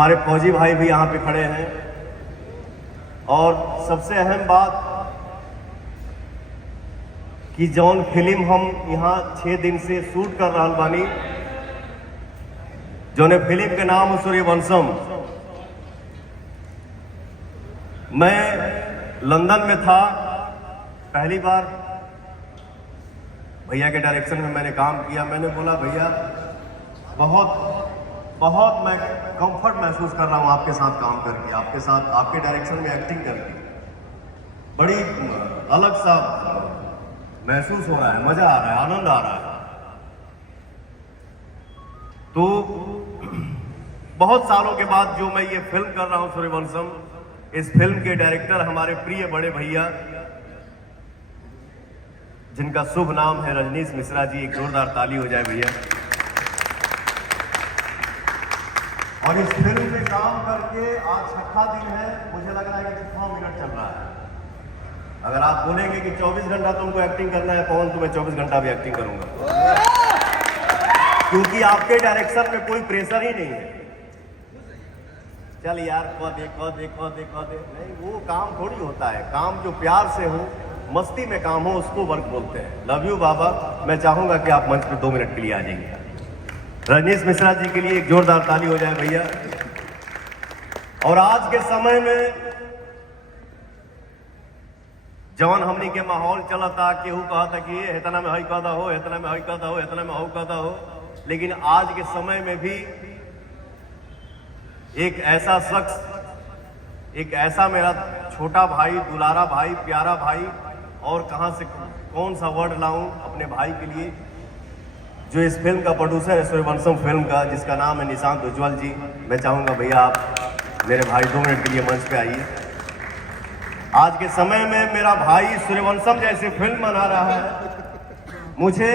हमारे फौजी भाई भी यहाँ पे खड़े हैं। और सबसे अहम बात कि जौन फिल्म हम यहाँ 6 दिन से शूट कर रहा बानी, जौन फिल्म के नाम सूर्यवंशम। मैं लंदन में था, पहली बार भैया के डायरेक्शन में मैंने काम किया। मैंने बोला भैया बहुत मैं कंफर्ट महसूस कर रहा हूँ आपके साथ काम करके, आपके साथ आपके डायरेक्शन में एक्टिंग करके बड़ी अलग सा महसूस हो रहा है, मजा आ रहा है, आनंद आ रहा है। तो बहुत सालों के बाद जो मैं ये फिल्म कर रहा हूँ सूर्यवंशम, इस फिल्म के डायरेक्टर हमारे प्रिय बड़े भैया जिनका शुभ नाम है रजनीश मिश्रा जी। एक जोरदार ताली हो जाए भैया। और इस फिल्म में काम करके आज 6वां दिन है, मुझे लग रहा है कि 6 मिनट चल रहा है। अगर आप बोलेंगे कि 24 घंटा तुमको एक्टिंग करना है पवन, तो मैं 24 घंटा भी एक्टिंग करूंगा, क्योंकि आपके डायरेक्शन में कोई प्रेशर ही नहीं है। चल यार कह दे नहीं, वो काम थोड़ी होता है। काम जो प्यार से हो, मस्ती में काम हो, उसको वर्क बोलते हैं। लव यू बाबा। मैं चाहूंगा कि आप मंच पे 2 मिनट के लिए आ जाइए। रजनीश मिश्रा जी के लिए एक जोरदार ताली हो जाए भैया। और आज के समय में जवान हमनी के माहौल चला था, केहू कहा था कि ये इतना में हई कहदा हो, इतना में हई कहदा हो, इतना में हऊ कहदा हो। लेकिन आज के समय में भी एक ऐसा शख्स, एक ऐसा मेरा छोटा भाई, दुलारा भाई, प्यारा भाई, और कहां से कौन सा वर्ड लाऊं अपने भाई के लिए, जो इस फिल्म का प्रोड्यूसर है सूर्यवंशम फिल्म का, जिसका नाम है निशांत उज्ज्वल जी। मैं चाहूंगा भैया आप मेरे भाई 2 मिनट के लिए मंच पे आइए। आज के समय में मेरा भाई सूर्यवंशम जैसे फिल्म बना रहा है, मुझे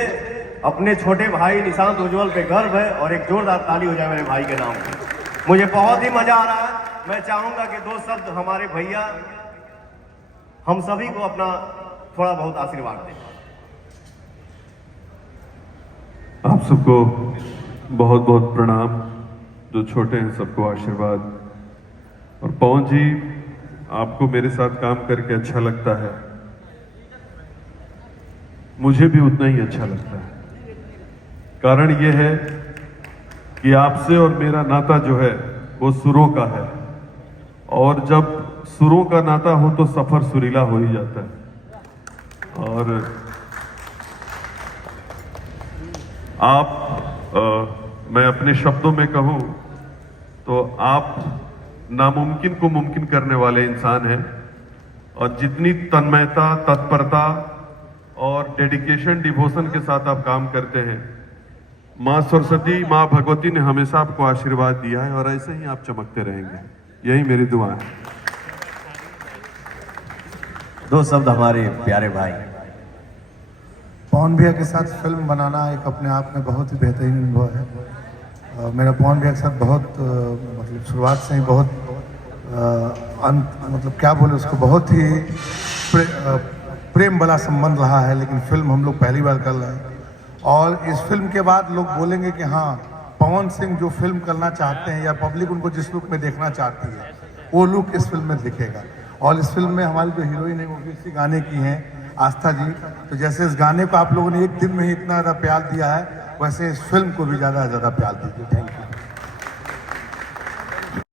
अपने छोटे भाई निशांत उज्ज्वल पे गर्व है। और एक जोरदार ताली हो जाए मेरे भाई के नाम पे। मुझे बहुत ही मजा आ रहा है। मैं चाहूंगा कि 2 शब्द हमारे भैया हम सभी को अपना थोड़ा बहुत आशीर्वाद दें। आप सबको बहुत बहुत प्रणाम, जो छोटे हैं सबको आशीर्वाद। और पवन जी, आपको मेरे साथ काम करके अच्छा लगता है, मुझे भी उतना ही अच्छा लगता है। कारण यह है कि आपसे और मेरा नाता जो है वो सुरों का है, और जब सुरों का नाता हो तो सफर सुरीला हो ही जाता है। और मैं अपने शब्दों में कहूं तो आप नामुमकिन को मुमकिन करने वाले इंसान हैं। और जितनी तन्मयता, तत्परता और डेडिकेशन, डिवोशन के साथ आप काम करते हैं, माँ सरस्वती, माँ भगवती ने हमेशा आपको आशीर्वाद दिया है, और ऐसे ही आप चमकते रहेंगे, यही मेरी दुआ है। 2 शब्द हमारे प्यारे भाई। पवन भैया के साथ फिल्म बनाना एक अपने आप में बहुत ही बेहतरीन अनुभव है। मेरा पवन भैया के साथ बहुत मतलब शुरुआत से ही बहुत मतलब क्या बोले उसको, बहुत ही प्रेम वाला संबंध रहा है। लेकिन फिल्म हम लोग पहली बार कर रहे हैं, और इस फिल्म के बाद लोग बोलेंगे कि हाँ, पवन सिंह जो फिल्म करना चाहते हैं या पब्लिक उनको जिस लुक में देखना चाहती है, वो लुक इस फिल्म में दिखेगा। और इस फिल्म में हमारी जो हीरोइन है वो भी इसी गाने की हैं, आस्था जी। तो जैसे इस गाने को आप लोगों ने एक दिन में ही इतना ज़्यादा प्यार दिया है, वैसे इस फिल्म को भी ज़्यादा प्यार दीजिए। Thank you.